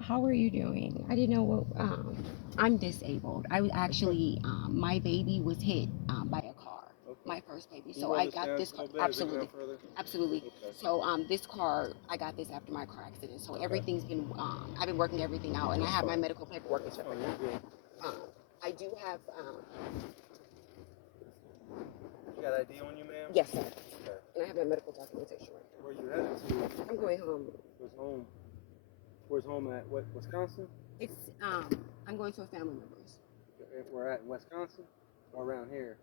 How are you doing? I didn't know what. I'm disabled. I was actually, my baby was hit by a car. My first baby. So I got this car. Absolutely, absolutely. So this car, I got this after my car accident. So everything's been. I've been working everything out, and I have my medical paperwork and stuff like that. I do have. You got ID on you, ma'am? Yes, sir. Okay. And I have my medical documentation right here. Where you headed to? I'm going home. Where's home? Where's home at? What, Wisconsin? It's I'm going to a family member's. If we're at Wisconsin or around here?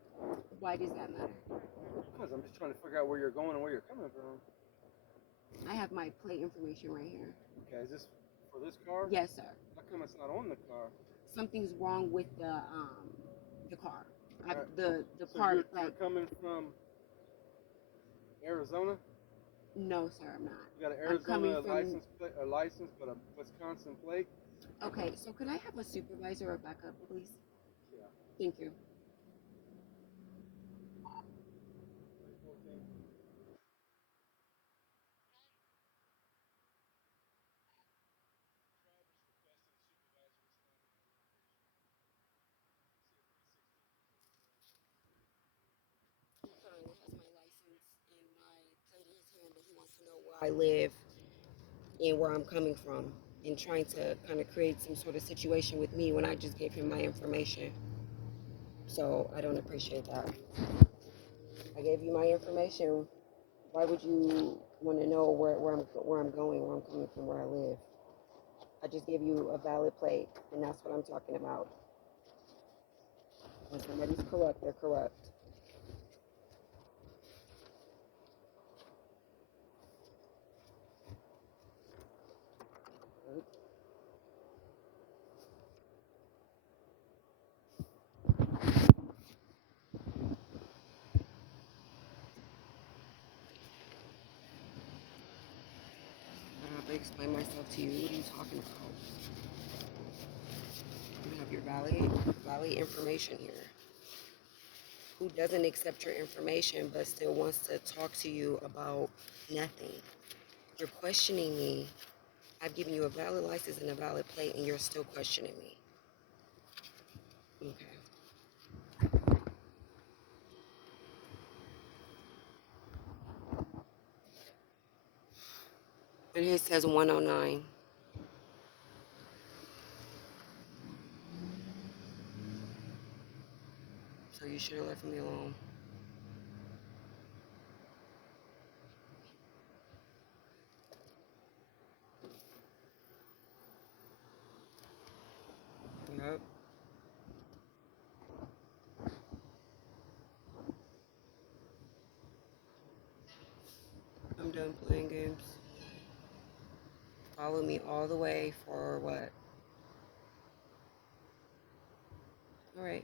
Why does that matter? Because I'm just trying to figure out where you're going and where you're coming from. I have my plate information right here. Okay, is this for this car? Yes, sir. How come it's not on the car? Something's wrong with the car. Right. The so part you're coming from Arizona? No, sir, I'm not. You got an Arizona license, but a Wisconsin plate? Okay, so could I have a supervisor or backup, please? Yeah. Thank you. He has my license and my plate in his hand, but he wants to know where I live and where I'm coming from, and trying to kind of create some sort of situation with me when I just gave him my information. So I don't appreciate that. I gave you my information. Why would you want to know where I'm going, where I'm coming from, where I live? I just gave you a valid plate, and that's what I'm talking about. When somebody's corrupt, they're corrupt. I have to explain myself to you. What are you talking about? You have your valid information here. Who doesn't accept your information but still wants to talk to you about nothing? You're questioning me. I've given you a valid license and a valid plate, and you're still questioning me. Okay. And it says 109. So you should have left me alone. Yep. I'm done playing games. Follow me all the way for what? All right.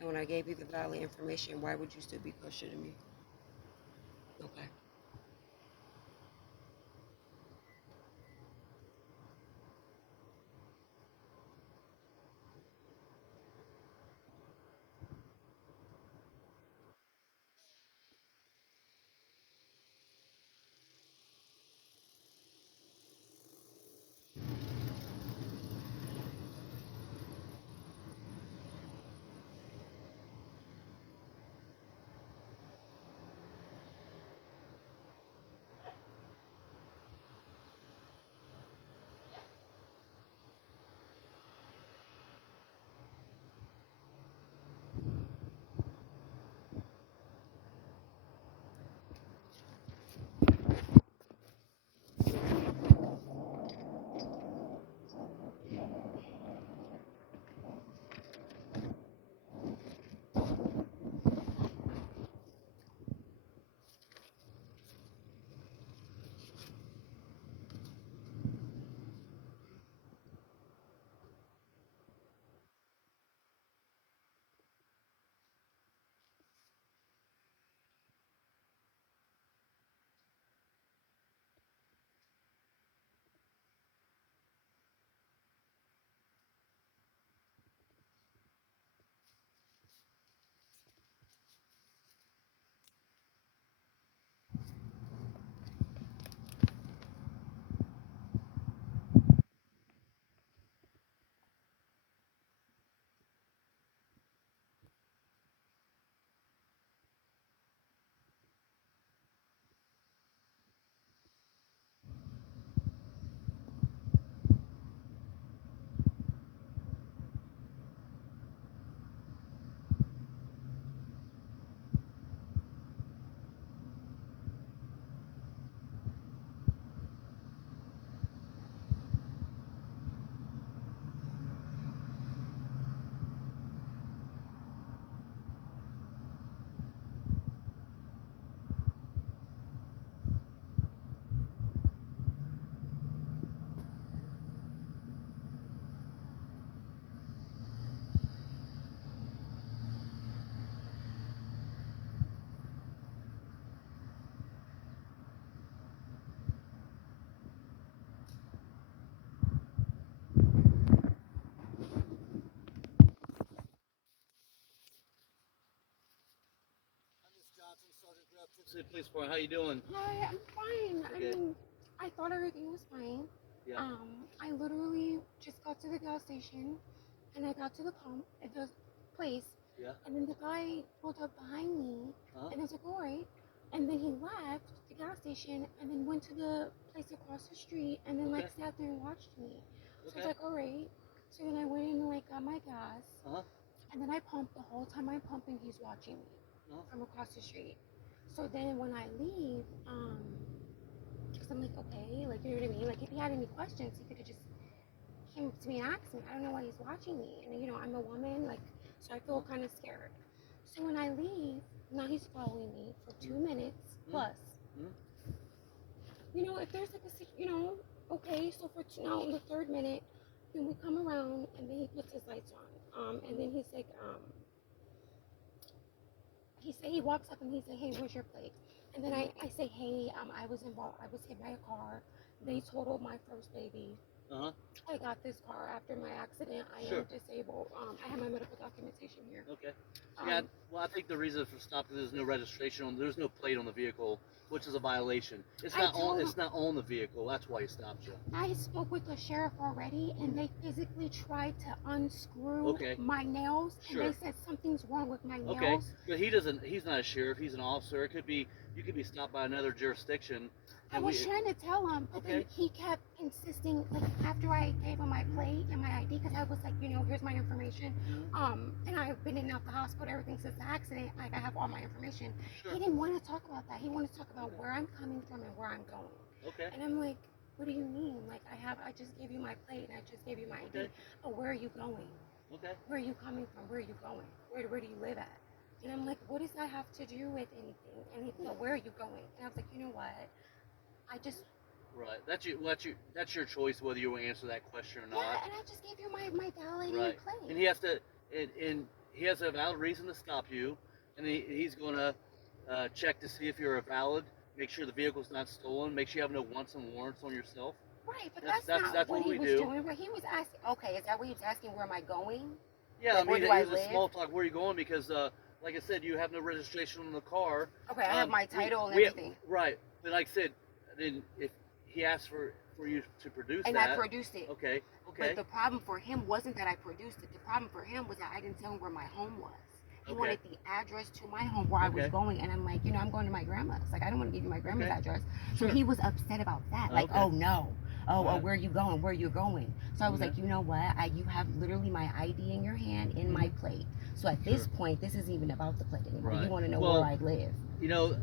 And when I gave you the valid information, why would you still be questioning me? Okay. City Police Department. How you doing? Hi, I'm fine. Okay. I mean, I thought everything was fine. Yeah. I literally just got to the gas station and I got to the pump at the place. Yeah. And then the guy pulled up behind me and I was like, all right. And then he left the gas station and then went to the place across the street and then like sat there and watched me. So I was like, all right. So then I went in and like got my gas. And then I pumped. The whole time I'm pumping, he's watching me from across the street. So then when I leave, because I'm like, okay, like, you know what I mean? Like, if he had any questions, he could have just came to me and asked me. I don't know why he's watching me. And, you know, I'm a woman, like, so I feel kind of scared. So when I leave, now he's following me for 2 minutes plus. You know, if there's like a, you know, okay, so for now in the 3rd minute, then we come around and then he puts his lights on. And then he's like, he walks up and he's like, hey, where's your plate? And then I say, hey, I was involved, I was hit by a car. They totaled my first baby. I got this car after my accident. I am disabled. I have my medical documentation here. Okay. Yeah, well, I think the reason for stopping is no registration on. There's no plate on the vehicle, which is a violation. It's not on. It's not on the vehicle. That's why he stopped you. I spoke with the sheriff already, and they physically tried to unscrew my nails, and they said something's wrong with my nails. Okay, but he doesn't. He's not a sheriff. He's an officer. It could be. You could be stopped by another jurisdiction. I was trying to tell him, but then he kept insisting, like, after I gave him my plate and my ID, because I was like, you know, here's my information. And I've been in and out the hospital, everything since the accident. Like, I have all my information. He didn't want to talk about that. He wanted to talk about where I'm coming from and where I'm going. And I'm like, what do you mean? Like, I just gave you my plate and I just gave you my ID. But where are you going? Where are you coming from? Where are you going? Where do you live at? And I'm like, what does that have to do with anything? And he's like, where are you going? And I was like, you know what? I just... Right. That's your choice whether you want to answer that question or not. Yeah, and I just gave you my validated plate. And he has to, and he has a valid reason to stop you, and he's going to check to see if you're a valid, make sure the vehicle's not stolen, make sure you have no wants and warrants on yourself. Right, but that's what he was doing. But he was asking, okay, is that what he was asking? Where am I going? Yeah, like, I mean, it was a small talk. Where are you going? Because, like I said, you have no registration on the car. Okay, I have my title and everything. Right, but like I said, then if he asked for you to produce and I produced it. Okay. But the problem for him wasn't that I produced it. The problem for him was that I didn't tell him where my home was. He wanted the address to my home where I was going, and I'm like, you know, I'm going to my grandma's. Like, I don't want to give you my grandma's address. So he was upset about that. Like, oh no. Oh, where are you going? Where are you going? So I was like, you know what? You have literally my ID in your hand, in my plate. So at this point, this isn't even about the plate anymore. You want to know where I live. You know,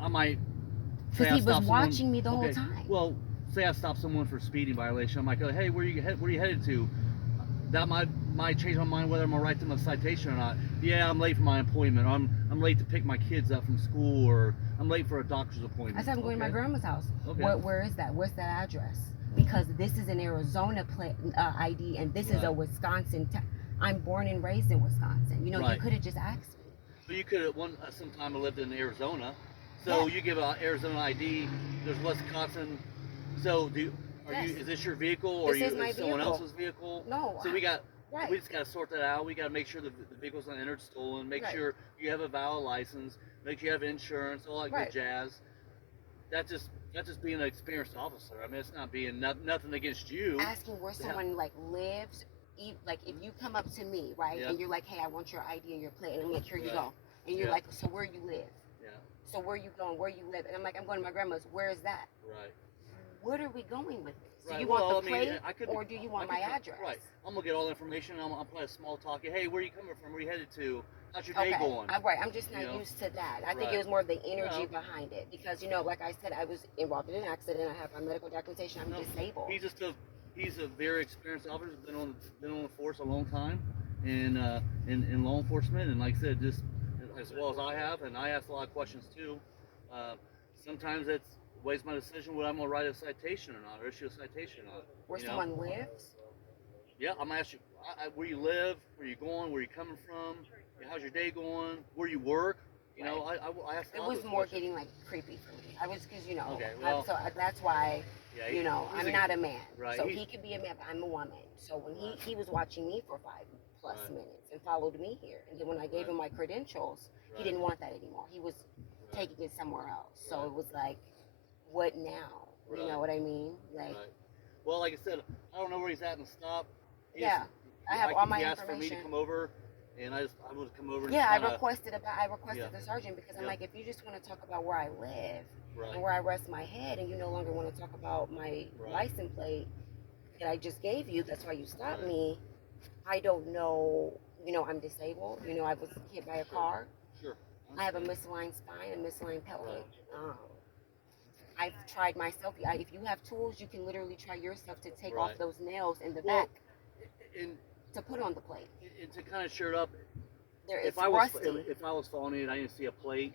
I might... Because he was watching me the whole time. Well, say I stop someone for speeding violation. I'm like, oh, hey, where are you headed to? That might change my mind whether I'm gonna write them a citation or not. Yeah, I'm late for my appointment. Or I'm late to pick my kids up from school, or I'm late for a doctor's appointment. I said I'm going to my grandma's house. Where is that? Where's that address? Because this is an Arizona ID and this is a Wisconsin. I'm born and raised in Wisconsin. You know, you could have just asked me. But you could have sometime lived in Arizona. So you give an Arizona ID. There's Wisconsin. So is this your vehicle, or is someone else's vehicle? No. So we just got to sort that out. We got to make sure the vehicle's not entered stolen. Make sure you have a valid license. Make sure you have insurance. All that good jazz. That's just being an experienced officer. I mean, it's not being nothing against you. Asking where someone like lives. Like if you come up to me, right, and you're like, hey, I want your ID and your plate, and I'm like, here you go, and you're like, so where you live? So where you going? Where you live? And I'm like, I'm going to my grandma's. Where is that? Right. What are we going with this? Do you want the plate, or do you want my address? Right. I'm gonna get all the information. I'll play a small talk. Hey, where are you coming from? Where are you headed to? How's your day going? I'm just not used to that. I think it was more of the energy behind it, because you know, like I said, I was involved in an accident. I have my medical documentation. I'm disabled. He's a very experienced officer. Been on the force a long time, and in law enforcement, and like I said, just as well as I have, and I ask a lot of questions too. Sometimes that's weighs my decision whether I'm gonna write a citation or not, or issue a citation or not. Where someone lives? Yeah, I'm gonna ask you where you live, where you going, where you coming from, how's your day going, where you work. You know, I asked. It was more getting like creepy for me. I was, because you know, well, so that's why. You know, I'm not a man, so he could be a man, but I'm a woman. So when he was watching me for 5+ minutes and followed me here, and then when I gave him my credentials, he didn't want that anymore. He was taking it somewhere else. So it was like, what now? You know what I mean? Like, well, like I said, I don't know where he's at in the stop. I have all my he information. asked for me to come over, and I would come over. And I kinda, requested the sergeant because I'm like, if you just want to talk about where I live and where I rest my head, and you no longer want to talk about my license plate that I just gave you, that's why you stopped me. I don't know. You know, I'm disabled. You know, I was hit by a car. Sure. I have a misaligned spine, a misaligned pelvic. I've tried myself. If you have tools, you can literally try yourself to take off those nails in the back to put on the plate. And to kind of shore it up, if I was following it, I didn't see a plate,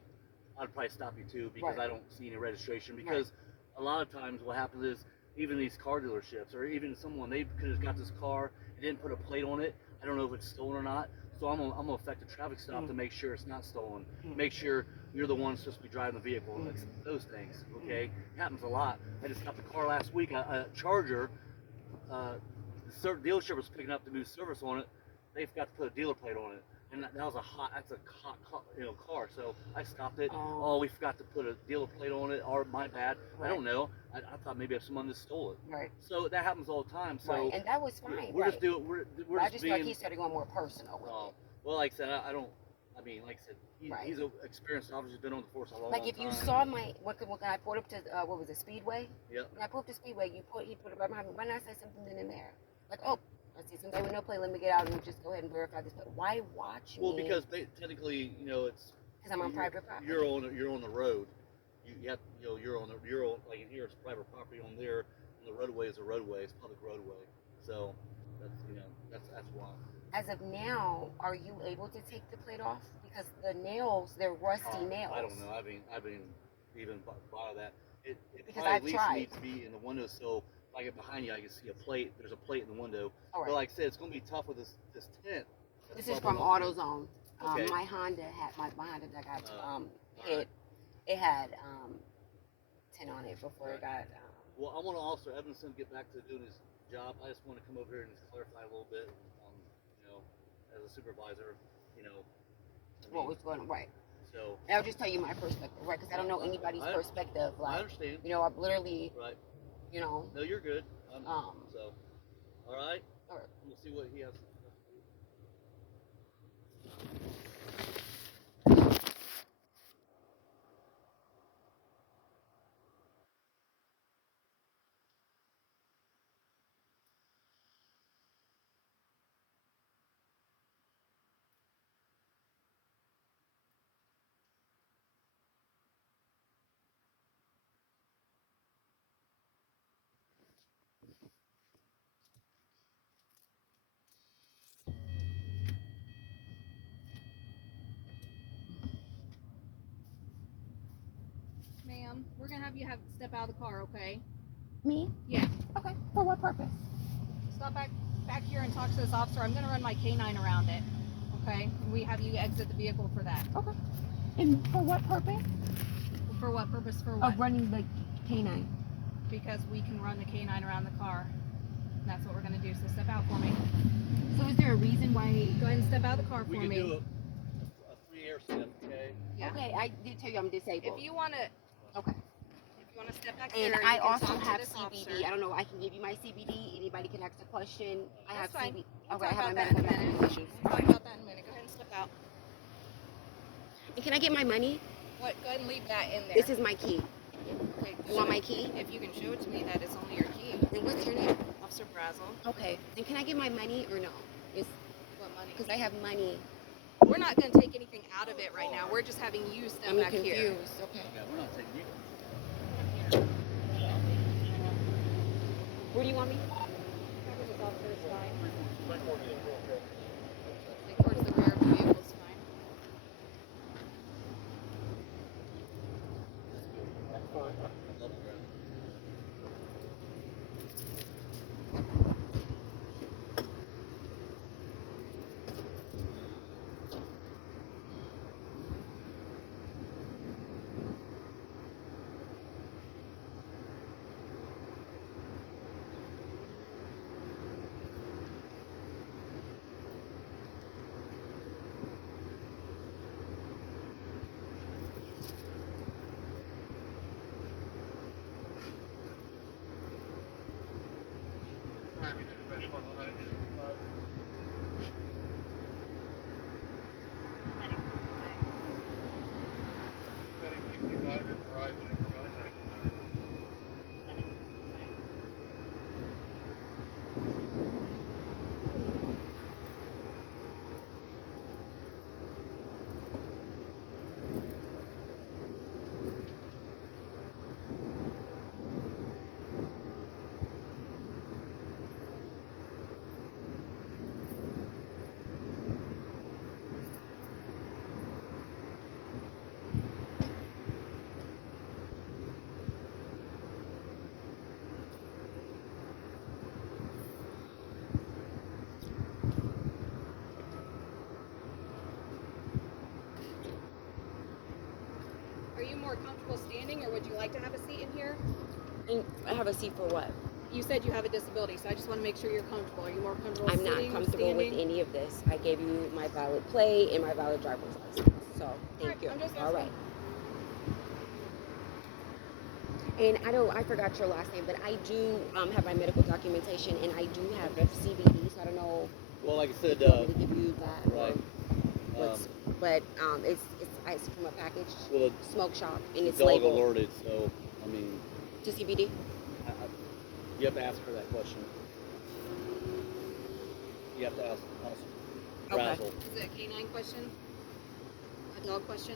I'd probably stop you too because I don't see any registration. Because a lot of times what happens is even these car dealerships or even someone, they could have got this car and didn't put a plate on it. I don't know if it's stolen or not. So I'm gonna effect a traffic stop to make sure it's not stolen. Make sure you're the one supposed to be driving the vehicle. And those things, okay? It happens a lot. I just got the car last week, a Charger. The dealership was picking up the new service on it. They forgot to put a dealer plate on it, and that's a hot car. So I stopped it. Oh, we forgot to put a dealer plate on it. Or my bad. I don't know. I thought maybe someone just stole it. Right. So that happens all the time. So and that was fine. We're just doing. I just feel like he started going more personal with it. Well, like I said, I don't. I mean, like I said, he's an experienced officer. He's been on the force a long time. Like if you saw my when I pulled up to what was it, Speedway? Yep. When I pulled up to Speedway, he put it right behind me. Why not say something in there? Like, oh, I see somebody with no plate. Let me get out and just go ahead and verify this. But why watch me? Well, because technically, it's because I'm on private property. You're on the road. You have, you're on like in here it's private property. On there, and the roadway is a roadway. It's public roadway. So that's why. As of now, are you able to take the plate off? Because the nails, they're rusty nails. I don't know. I've been even bought that. It because probably at least needs to be in the window, so if I get behind you, I can see a plate. There's a plate in the window. But like I said, it's going to be tough with this tent. This is from AutoZone. My Honda that got hit. It had tin on it before it got. Well, I want to also Edmondson get back to doing his job. I just want to come over here and just clarify a little bit. As a supervisor, what was going on, So I'll just tell you my perspective, because I don't know anybody's perspective. Like, I understand. I'm literally, No, you're good. So, all right. All right. We'll see what he has. Ma'am, we're gonna have you step out of the car, okay? Me? Yeah. Okay. For what purpose? Stop back here and talk to this officer. I'm gonna run my canine around it. Okay? We have you exit the vehicle for that. Okay. And for what purpose? For what purpose? For what? Of running the canine. Because we can run the canine around the car. And that's what we're gonna do. So step out for me. So is there a reason why? Go ahead and step out of the car for me. We can do a free air step, okay? Yeah. Okay, I did tell you I'm disabled. If you wanna. Okay. If you wanna step back here. And you I can also talk to have this CBD. officer. I don't know. I can give you my CBD. Anybody can ask a question. I have That's fine. CBD. We'll Okay, I talk have my about that in medical a minute. documentation. We'll talk about that in a minute. Go ahead and step out. And can I get my money? What? Go ahead and leave that in there. This is my key. Okay, You want my key? If you can show it to me, that is only your key. Then what's your name? Officer Brazel. Okay. Then can I get my money or no? What money? Because I have money. We're not going to take anything out of it right now. We're just having you step I'm back confused. here. Okay. Yeah, we're not taking you. Where do you want me? Towards the rear of the vehicle is fine. like to have a seat in here? And I have a seat for what? You said you have a disability, so I just want to make sure you're comfortable. Are you more comfortable I'm sitting not or comfortable with standing? any of this. I gave you my valid plate and my valid driver's license. So thank Alright, you. I'm just All right. asking. And I forgot your last name, but I do have my medical documentation, and I do have CBD. So I don't know Well, like I if said, you want me to give you that. right. But it's from a package Well, smoke shop, and the it's dog labeled alerted, so I mean, to CBD. you have to ask her that question. You have to ask Okay. Brazel. Is it a canine question? A dog question?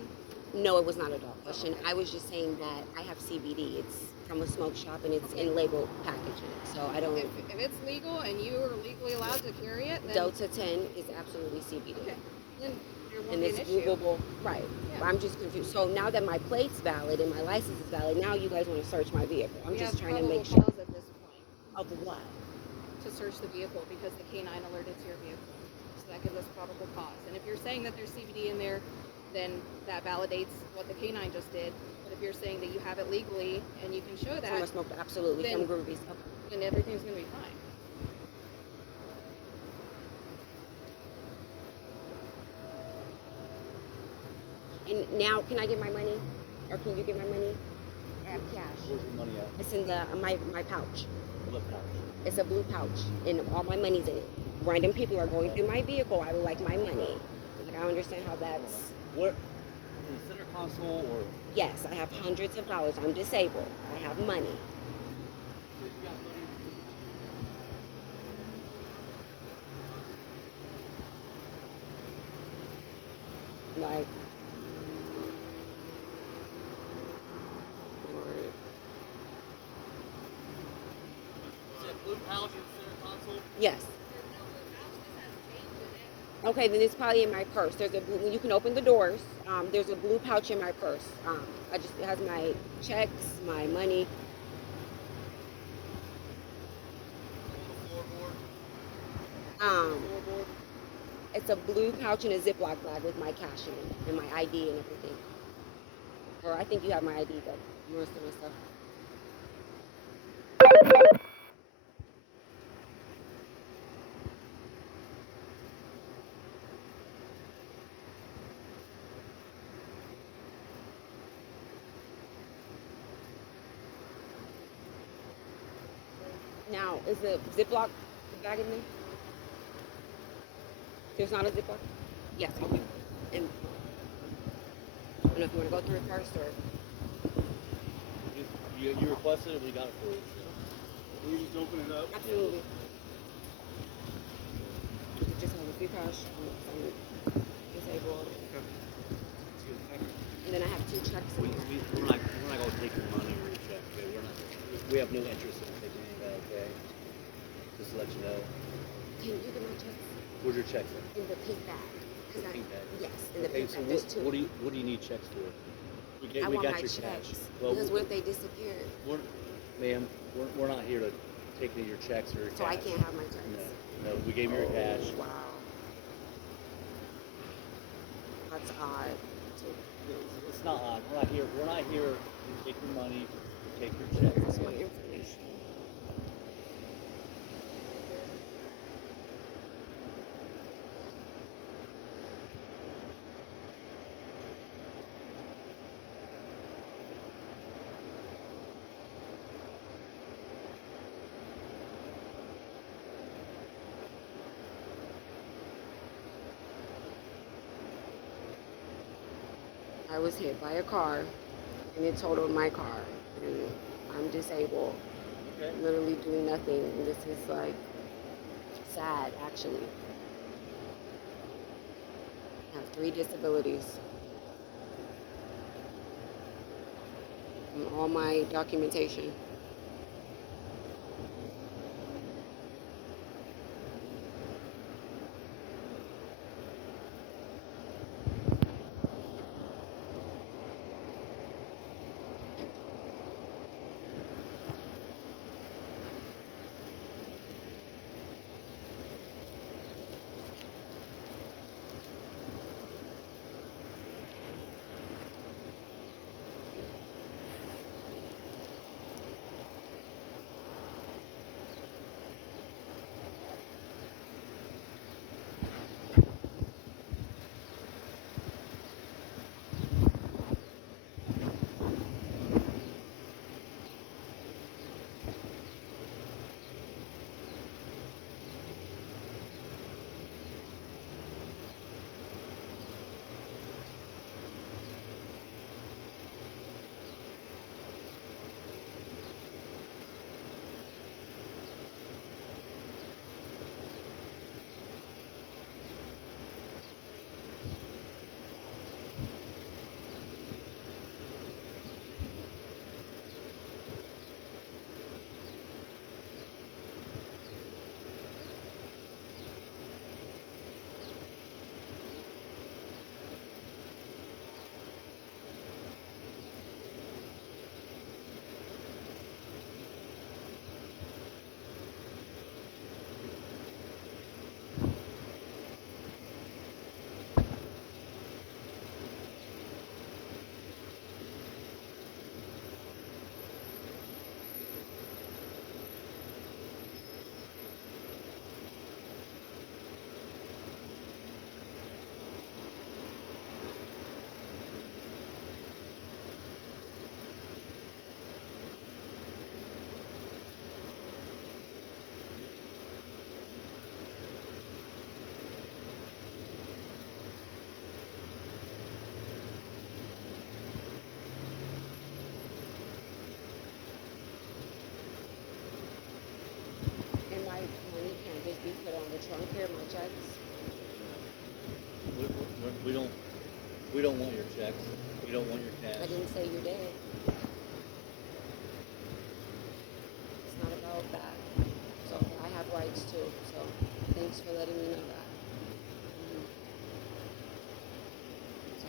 No, it was not a dog question. okay. I was just saying that I have CBD. It's from a smoke shop, and it's in labeled packaging. So I don't. If it's legal and you are legally allowed to carry it, then Delta 10 is absolutely CBD. okay, then there won't And be it's an issue. movable, right? Yeah. I'm just confused. So now that my plate's valid and my license is valid, now you guys want to search my vehicle. I'm We just have trying to probable make sure cause at this point of what. to search the vehicle because the canine alerted to your vehicle. So that gives us probable cause. And if you're saying that there's CBD in there, then that validates what the canine just did. But if you're saying that you have it legally and you can show From that, a smoke, absolutely then- from Groovies. Okay. then everything's going to be fine. And now, can I get my money, or can you get my money? I have cash. Where's your money at? It's in the my pouch. What pouch? It's a blue pouch, and all my money's in it. Random people are going through my vehicle. I would like my money. Like, I don't understand how that's. What? In the center console or? Yes, I have hundreds of dollars. I'm disabled. I have money. Like, Lord. Is that blue pouch in the center console? Yes. Okay, then it's probably in my purse. There's a blue, when you can open the doors. There's a blue pouch in my purse. It has my checks, my money. On the floorboard? It's a blue pouch and a Ziploc bag with my cash in it and my ID and everything. Or I think you have my ID, but most of my stuff. Now, is the Ziploc bag in there? There's not a Ziploc? Yes, okay. And I don't know if you want to go through it first or. You requested it, we got it for you. Can you just open it up? Absolutely. Just have a few cash. I'm disabled. And then I have 2 checks in here. We're not going to take your money or your check, okay? We have no interest in taking any of that, okay? Just to let you know. Can you get my checks? Where's your checks at? In the pink bag. The pink bag? Yes, in the Okay, pink so bag. There's 2. what do you need checks for? I We want got my your checks. cash. Well, Because what if they disappear? Ma'am, we're not here to take any of your checks or your So I cash. can't have my checks. No, we gave you your cash. Wow. That's odd. It's not odd. We're not here to take your money or take your checks. That's my information. I was hit by a car, and it totaled my car, and I'm disabled, Okay. literally doing nothing. And this is like sad, actually. I have 3 disabilities. And all my documentation. my checks? We don't want your checks. We don't want your cash. I didn't say you did. It's not about that. So I have rights too. So thanks for letting me know that. So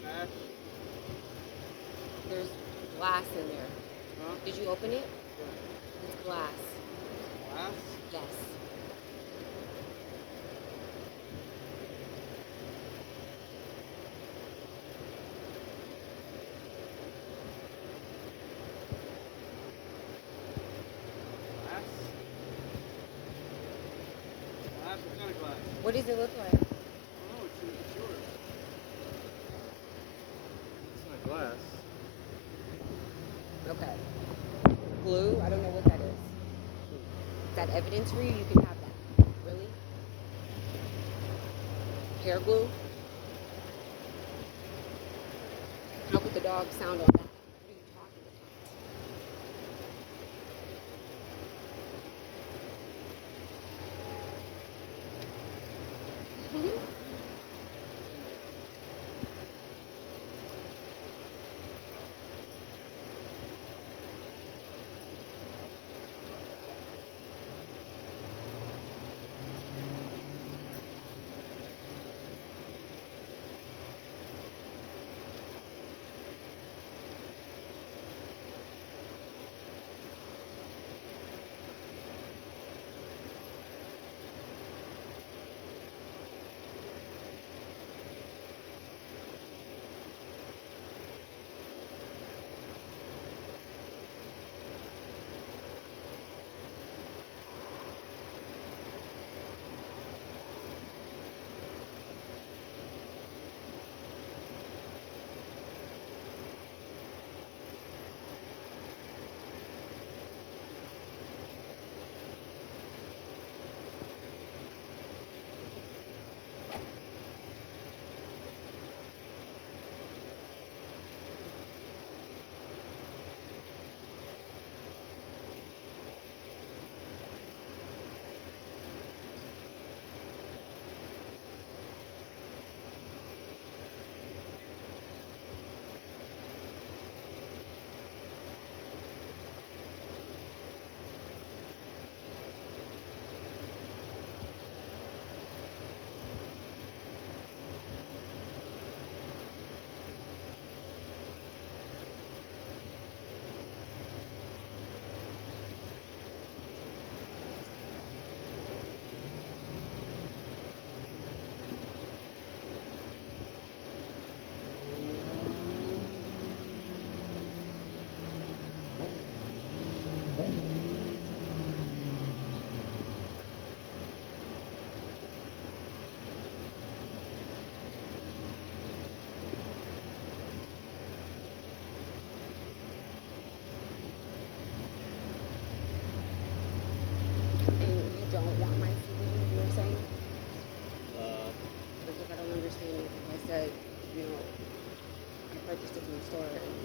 Smash. there's glass in there. Huh? Did you open it? It's glass. Glass? Yes. Glass? Glass? What kind of glass? What does it look like? I don't know. It's yours. It's not glass. Okay. Glue? I don't know what that is. Is that evidence for you? You can have that. Really? Hair glue? How could the dog sound on that? What are you talking about?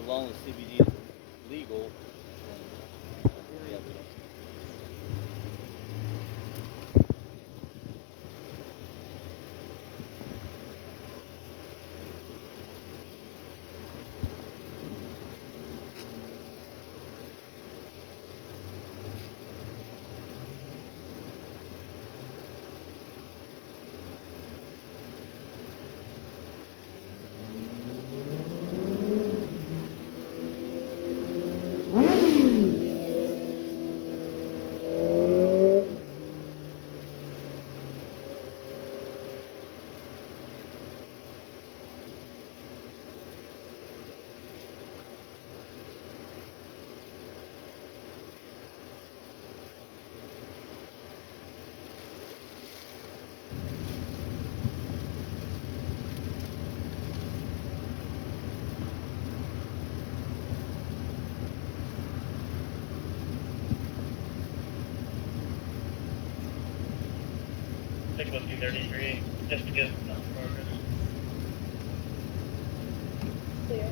As long as CBD is legal, then yeah, we don't. 33, just to get it done progress. Clear.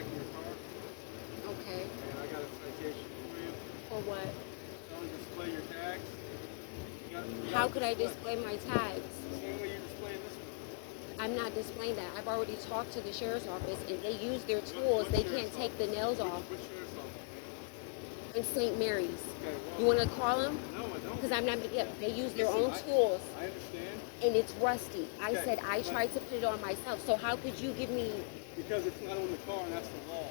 back in your car, Okay. and I got a citation for you. For what? Don't display your tags. You How gotta could I display my tags? The same way you're displaying this one. I'm not displaying that. I've already talked to the sheriff's office, and they use their tools. They can't take the nails off. Which sheriff's office? In St. Mary's. Okay, well, You want to call them? no, I don't. Because I'm not. Yeah, they use their Listen, own tools, I understand. and it's rusty. I Okay, said I but- tried to put it on myself. So how could you give me? Because it's not on the car, and that's the law.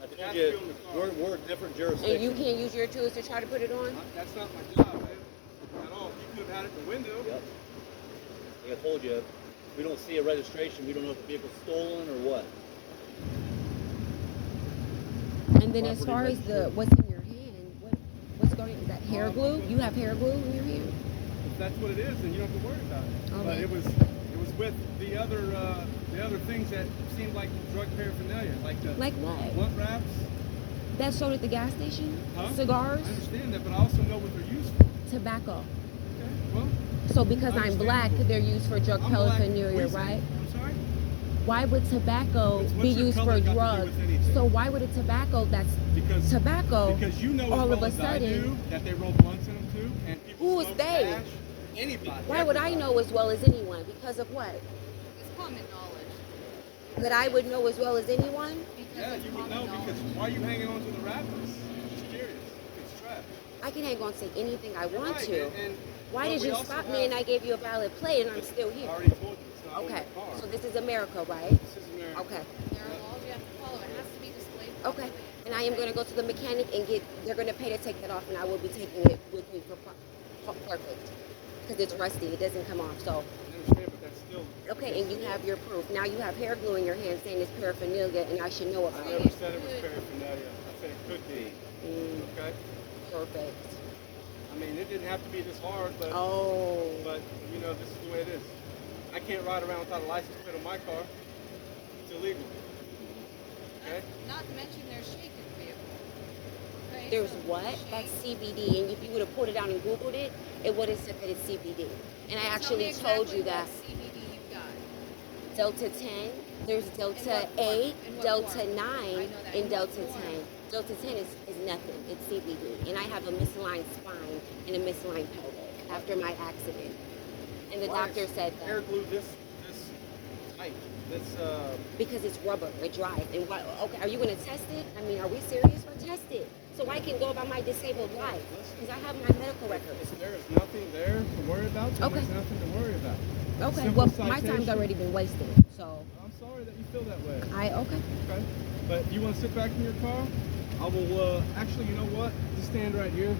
I It has told to you, be on the car. we're a different And you jurisdiction. can't use your tools to try to put it on? That's not my job, man. At all. You could have had it in the window. Yep. Like I told you, we don't see a registration. We don't know if the vehicle's stolen or what. And then as far as the what's in your hand, what's going? Is that hair glue? You have hair glue in your hand? If that's what it is, then you don't have to worry about it. All But right. it was with the other things that seemed like drug paraphernalia, like the Like what? blunt wraps. That's sold at the gas station? Huh? Cigars? I understand that, but I also know what they're used for. Tobacco. Okay, well, So because I'm black, Understandable. they're used for drug I'm black. paraphernalia, What right? I'm sorry? Why would tobacco What's be your used color for got to do drugs? with anything? So why would a tobacco that's Because tobacco because you know as all well of a as I do sudden? that they roll blunts in them too, and people Who is smoke they? hash. Anybody. Why would I everybody. know as well as anyone? Because of what? It's common knowledge. That I would know as well as anyone? Because Yeah, it's you would common know knowledge. because why are you hanging on to the wrappers? Just curious. It's trash. I can hang on to anything I You're want right, to. and Why but did we you also stop have- me and I gave you a valid plate and I'm still I here? already told you it's not Okay, on the car. so this is America, right? This is America. Okay, There are laws you have to follow. It has to be displayed okay. properly. And I am going to go to the mechanic and they're going to pay to take that off and I will be taking it with me for perfect. Because it's rusty, it doesn't come off, so. I understand, but that's still. Okay, and you have your proof. Now you have hair glue in your hand saying it's paraphernalia and I should know I about never it. said it was paraphernalia. I said it could be. Okay? Perfect. I mean, it didn't have to be this hard, but Oh. but you know, this is the way it is. I can't ride around without a license plate on my car. It's illegal. Okay? Not to mention there's shake in the vehicle. Okay, There's so what? shake. That's CBD. And if you would have pulled it out and Googled it, it would have said that it's CBD. And I Tell me actually told exactly you that. what CBD you got. Delta 10, there's Delta what 8, form? In what Delta form? 9, I know that. and In what Delta form? 10. Delta 10 is nothing. It's CBD. And I have a misaligned spine and a misaligned pelvic after my accident. And the Why doctor is said air that glue this tight. This because it's rubber, it dries. And what, okay, are you going to test it? I mean, are we serious? We're tested. So I can go about my disabled life because I have my medical records. if there is nothing there to worry about, then Okay. there's nothing to worry about. Okay, Simple well, my time's citation. already been wasted. So I'm sorry that you feel that way. okay. Okay. But if you want to sit back in your car, I will, actually, you know what? Just stand right here.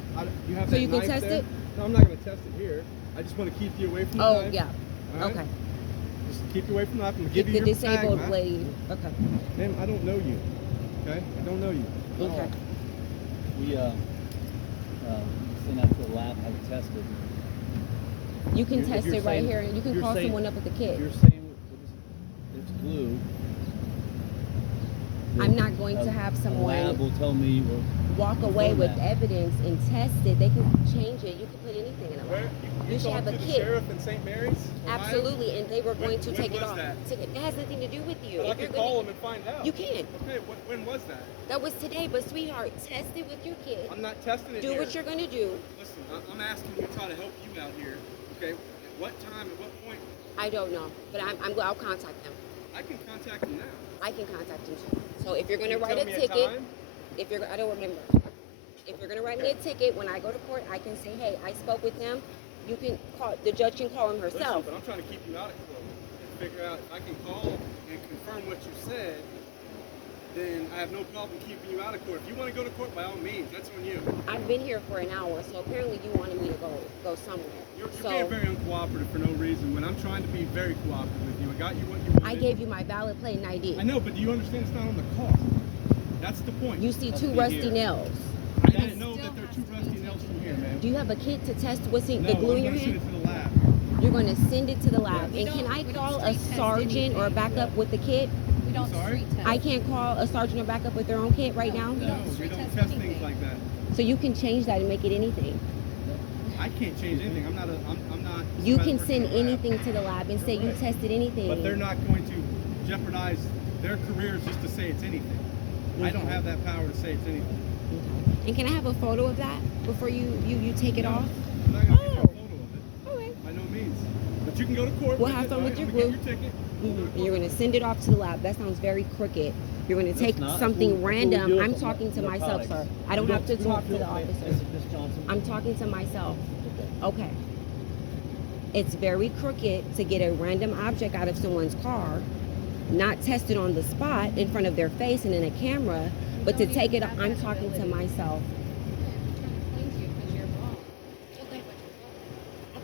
You have So that you can knife test there. it? No, I'm not going to test it here. I just want to keep you away from the Oh, knife. yeah. All right? Okay. Just keep you away from the knife. I'm going to Keep give the you your disabled tag, lady. Okay. Ma'am, I don't know you. Okay? I don't know you. at Okay. all. We send out to the lab, have it tested. You can If test you're it right saying- here, and you can you're call saying- someone up with the kit. You're saying it's glue. I'm not going to have A someone lab will tell me, well, walk away confirm with that. evidence and test it. They can change it. You can put anything in a Where? lab. You You should talked have a to the kit. sheriff in St. Mary's? Ohio? Absolutely, and they were going to When take it was off. that? It has nothing to do with you. But I If you're could call gonna, him and find out. you can. Okay, when was that? That was today, but sweetheart, test it with your kit. I'm not testing it Do here. what you're gonna do. Listen, I'm asking you to try to help you out here. Okay, at what time, at what point? I don't know, but I'll contact them. I can contact him now. I can contact them too. So if you're gonna Can you write tell a me ticket, time? if you're, I don't remember. If you're gonna write me a ticket, when I go to court, I can say, hey, I spoke with them. You can call, the judge can call him Listen, herself. but I'm trying to keep you out of court and figure out if I can call and confirm what you said. Then I have no problem keeping you out of court. If you want to go to court, by all means, that's on you. I've been here for an hour, so apparently you wanted me to go somewhere. You're So being very uncooperative for no reason when I'm trying to be very cooperative with you. I got you what you wanted. I gave you my valid plate and ID. I know, but do you understand it's not on the car? That's the point. You see of two me rusty here. nails. I didn't know that there are two rusty nails from here, man. Do you have a kit to test what's in No, the glue I'm in your gonna send hand? it to the lab. You're going to send it to the lab. We And can don't- I we don't call a street test sergeant or a anything. backup with the kit? We don't sorry? street test. I can't call a sergeant or backup with their own kit right now? We No, don't we street don't test test anything. things like that. So you can change that and make it anything. I can't change anything. I'm not. You somebody can working send in a lab. anything to the lab and say you Right. tested anything. But they're not going to jeopardize their career is just to say it's anything. I don't Okay. have that power to say it's anything. Okay. And can I have a photo of that before you take it No, off? I'm not gonna give you a Oh. photo of it. All right. By no means. But you can go to court. We'll with have it, fun with right? your I'm gonna group. give you your ticket. We'll go to And you're court. gonna send it off to the lab. That sounds very crooked. You're gonna That's take not. something That's what we random. do I'm with talking to narcotics. myself, sir. I don't We have to we talk to feel- the officer. Miss Johnson. I'm talking to myself. Okay. Okay. It's very crooked to get a random object out of someone's car, not test it on the spot in front of their face and in a camera, but to don't take even it, have I'm that talking to ability. myself. Yeah, I'm trying to explain to you because you're wrong. Okay. But you're wrong.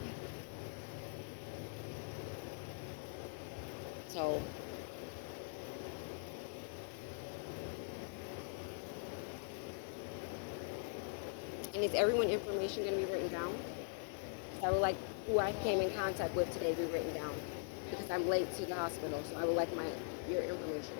So, and is everyone information going to be written down? 'Cause I would like who I came in contact with today be written down because I'm late to the hospital. So I would like your information.